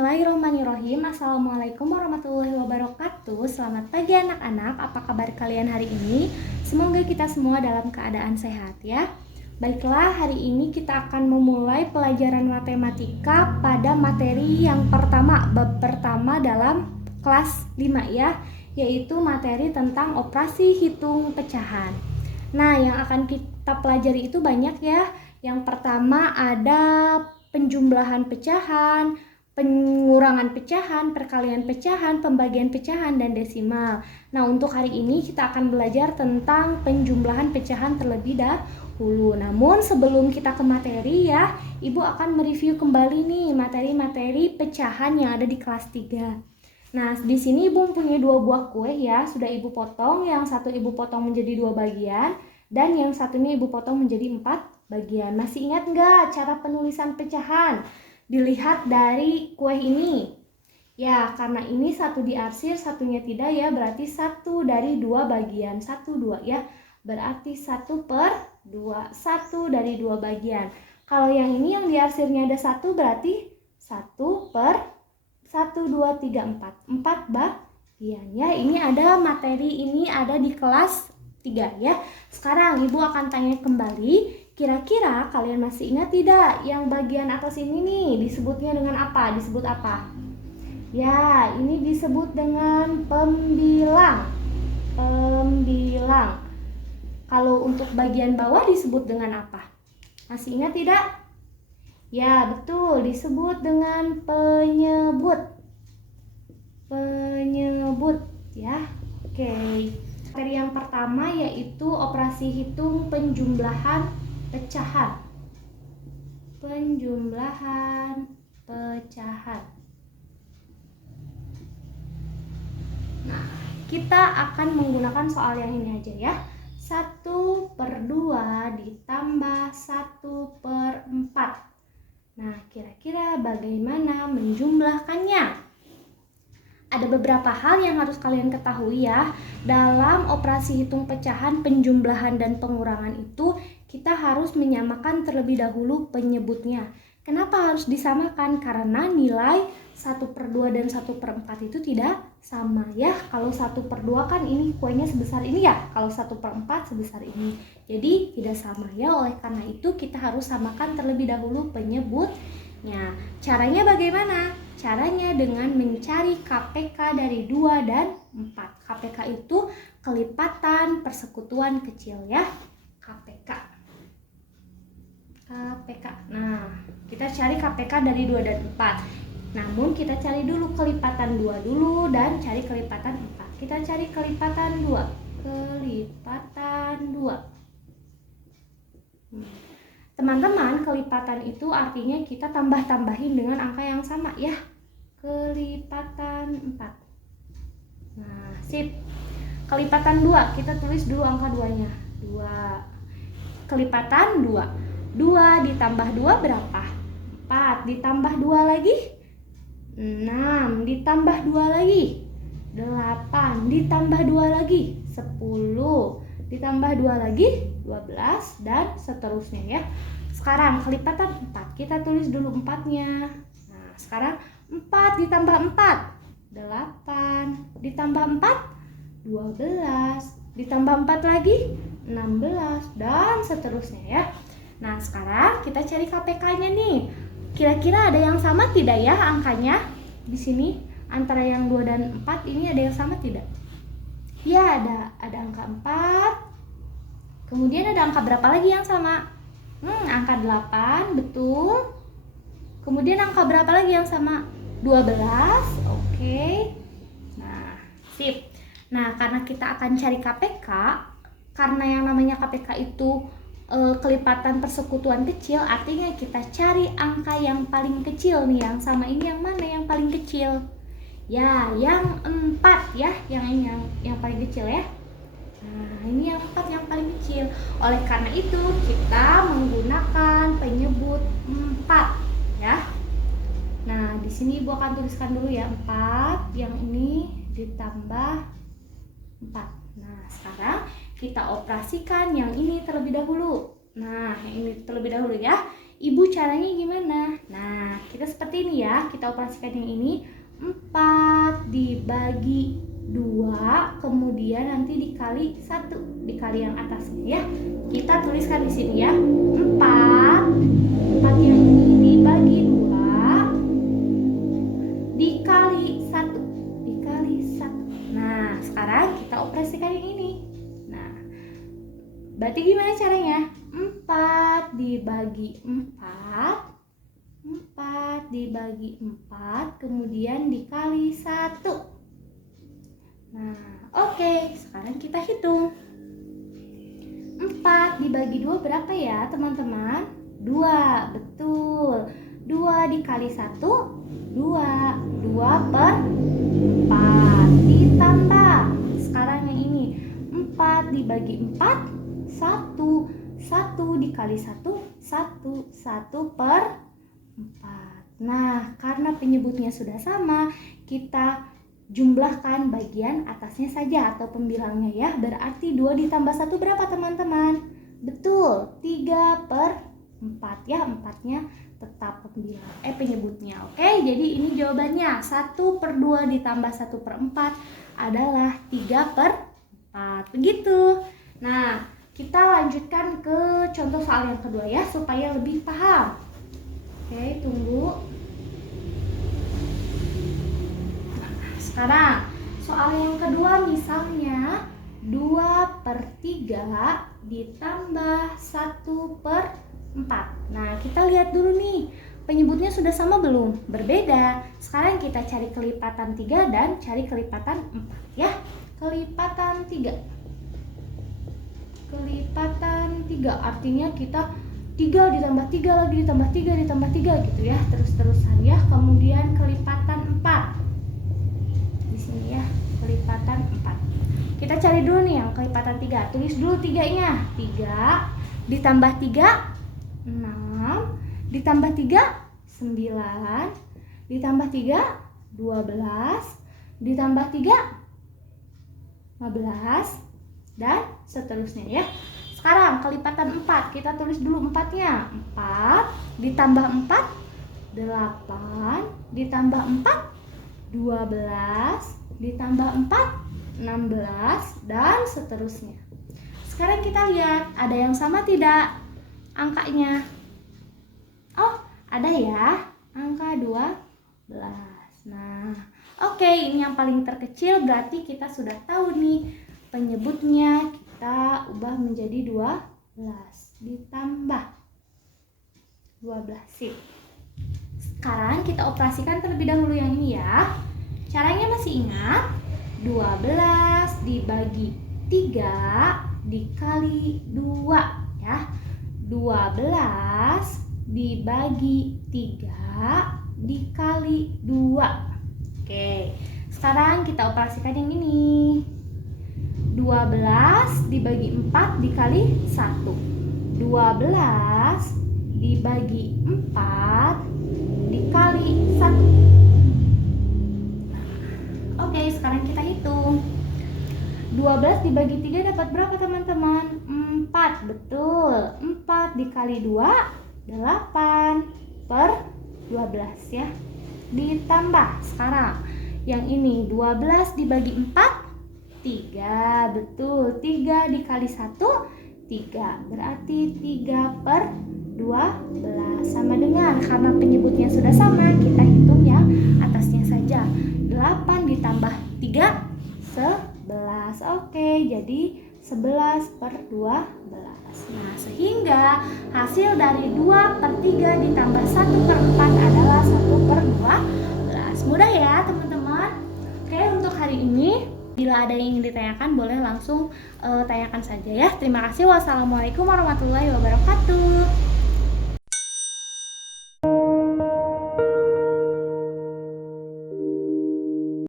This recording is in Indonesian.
Bismillahirrahmanirrahim. Assalamualaikum warahmatullahi wabarakatuh. Selamat pagi anak-anak, apa kabar kalian hari ini? Semoga kita semua dalam keadaan sehat ya. Baiklah, hari ini kita akan memulai pelajaran matematika pada materi yang pertama, bab pertama dalam kelas 5 ya, yaitu materi tentang operasi hitung pecahan. Nah, yang akan kita pelajari itu banyak ya. Yang pertama ada penjumlahan pecahan, pengurangan pecahan, perkalian pecahan, pembagian pecahan, dan desimal. Nah, untuk hari ini kita akan belajar tentang penjumlahan pecahan terlebih dahulu. Namun sebelum kita ke materi ya, Ibu akan mereview kembali nih materi-materi pecahan yang ada di kelas 3. Nah, di sini Ibu mempunyai 2 buah kue ya, sudah Ibu potong. Yang satu Ibu potong menjadi 2 bagian, dan yang satunya Ibu potong menjadi 4 bagian. Masih ingat nggak cara penulisan pecahan? Dilihat dari kue ini. Ya, karena ini satu diarsir, satunya tidak ya, berarti 1 dari 2 bagian. 1, 2 ya, berarti 1/2. 1 dari 2 bagian. Kalau yang ini yang diarsirnya ada 1, berarti 1/1, 2, 3, 4. 4 bagian ya. Ini ada materi ini ada di kelas 3 ya. Sekarang Ibu akan tanya kembali. Kira-kira kalian masih ingat tidak yang bagian atas ini nih disebutnya dengan apa? Disebut apa? Ya, ini disebut dengan pembilang. Pembilang. Kalau untuk bagian bawah disebut dengan apa? Masih ingat tidak? Ya, betul, disebut dengan penyebut. Penyebut ya. Oke. Materi yang pertama yaitu operasi hitung penjumlahan pecahan. Penjumlahan pecahan. Nah, kita akan menggunakan soal yang ini aja ya. 1/2 ditambah 1/4. Nah, kira-kira bagaimana menjumlahkannya? Ada beberapa hal yang harus kalian ketahui ya. Dalam operasi hitung pecahan, penjumlahan, dan pengurangan itu kita harus menyamakan terlebih dahulu penyebutnya. Kenapa harus disamakan? Karena nilai 1/2 dan 1/4 itu tidak sama ya. Kalau 1/2 kan ini kuenya sebesar ini ya. Kalau 1/4 sebesar ini. Jadi tidak sama ya. Oleh karena itu kita harus samakan terlebih dahulu penyebutnya. Caranya bagaimana? Caranya dengan mencari KPK dari 2 dan 4. KPK itu kelipatan persekutuan kecil ya. KPK. Nah, kita cari KPK dari 2 dan 4. Namun kita cari dulu kelipatan 2 dulu dan cari kelipatan 4. Kita cari kelipatan 2. Kelipatan 2. Teman-teman, kelipatan itu artinya kita tambah-tambahin dengan angka yang sama ya. Kelipatan 4. Nah, sip. Kelipatan 2, kita tulis dulu angka 2-nya. 2. Kelipatan 2. 2 ditambah 2 berapa? 4. Ditambah 2 lagi? 6. Ditambah 2 lagi? 8. Ditambah 2 lagi? 10. Ditambah 2 lagi? 12 dan seterusnya ya. Sekarang kelipatan 4, kita tulis dulu 4-nya. Nah, sekarang 4 ditambah 4 8, ditambah 4 12, ditambah 4 lagi 16 dan seterusnya ya. Nah, sekarang kita cari KPK-nya nih. Kira-kira ada yang sama tidak ya angkanya? Di sini antara yang 2 dan 4 ini ada yang sama tidak? Ya, ada angka 4. Kemudian ada angka berapa lagi yang sama? Angka 8, betul. Kemudian angka berapa lagi yang sama? 12, oke. Nah, sip. Nah, karena kita akan cari KPK, karena yang namanya KPK itu kelipatan persekutuan kecil, artinya kita cari angka yang paling kecil nih. Yang sama ini yang mana yang paling kecil? Ya, yang 4 ya, yang ini yang paling kecil ya. Nah, ini yang 4 yang paling kecil. Oleh karena itu, kita menggunakan penyebut 4 ya. Nah, di sini Ibu akan tuliskan dulu ya 4, yang ini ditambah 4. Nah, sekarang kita operasikan yang ini terlebih dahulu. Nah, yang ini terlebih dahulu ya. Ibu caranya gimana? Nah, kita seperti ini ya, kita operasikan yang ini. 4 dibagi 2, kemudian nanti dikali 1, dikali yang atasnya ya. Kita tuliskan di sini ya. 4 yang ini dibagi 2 dikali 1, dikali 1. Nah, sekarang kita operasikan yang ini. Nah, berarti gimana caranya? 4 dibagi 4 dibagi 4, kemudian dikali 1. Nah, oke, sekarang kita hitung. 4 dibagi 2 berapa ya teman-teman? 2, betul. 2 dikali 1, 2. 2 per 4. Ditambah, sekarang yang ini. 4 dibagi 4, 1. 1 dikali 1, 1. 1 per 4. Nah, karena penyebutnya sudah sama, kita jumlahkan bagian atasnya saja atau pembilangnya ya. Berarti 2 ditambah 1 berapa teman-teman? Betul, 3 per 4 ya. 4-nya tetap penyebutnya. Oke, jadi ini jawabannya. 1 per 2 ditambah 1 per 4 adalah 3 per 4. Begitu. Nah, kita lanjutkan ke contoh soal yang kedua ya, supaya lebih paham. Oke, tunggu. Nah, sekarang soal yang kedua misalnya 2 per 3 ditambah 1 per 4. Nah, kita lihat dulu nih, penyebutnya sudah sama belum? Berbeda. Sekarang kita cari kelipatan 3 dan cari kelipatan 4 ya. Kelipatan 3. Kelipatan 3 artinya kita 3 ditambah 3 lagi ditambah 3 ditambah 3 gitu ya, terus-terusan ya. Kemudian kelipatan 4. Di sini ya, kelipatan 4. Kita cari dulu nih yang kelipatan 3. Tulis dulu 3-nya. 3 ditambah 3 6, ditambah 3 9, ditambah 3 12, ditambah 3 15 dan seterusnya ya. Sekarang kelipatan 4, kita tulis dulu 4-nya. 4 ditambah 4 8, ditambah 4 12, ditambah 4 16 dan seterusnya. Sekarang kita lihat ada yang sama tidak angkanya? Oh, ada ya, angka 12. Nah, oke, ini yang paling terkecil, berarti kita sudah tahu nih penyebutnya. Kita ubah menjadi 12 ditambah 12. Sip. Sekarang kita operasikan terlebih dahulu yang ini ya. Caranya masih ingat? 12 dibagi 3 dikali 2 ya. 12 dibagi 3 dikali 2. Oke, sekarang kita operasikan yang ini. 12 dibagi 4 dikali 1. 12 dibagi 4 dikali 1. Nah, oke, sekarang kita hitung. 12 dibagi 3 dapat berapa teman-teman? 4, betul. 4 dikali 2 8 per 12 ya. Ditambah sekarang yang ini 12 dibagi 4 3, betul. 3 dikali 1 3, berarti 3 per 12. Sama dengan, karena penyebutnya sudah sama, kita hitung yang atasnya saja. 8 ditambah 3 11. Oke, jadi 11 per 12. Nah, sehingga hasil dari 2 per 3 ditambah 1 per 4 adalah 1 per 12. Mudah ya teman-teman. Oke, untuk hari ini bila ada yang ingin ditanyakan boleh langsung tanyakan saja ya. Terima kasih. Wassalamualaikum warahmatullahi wabarakatuh.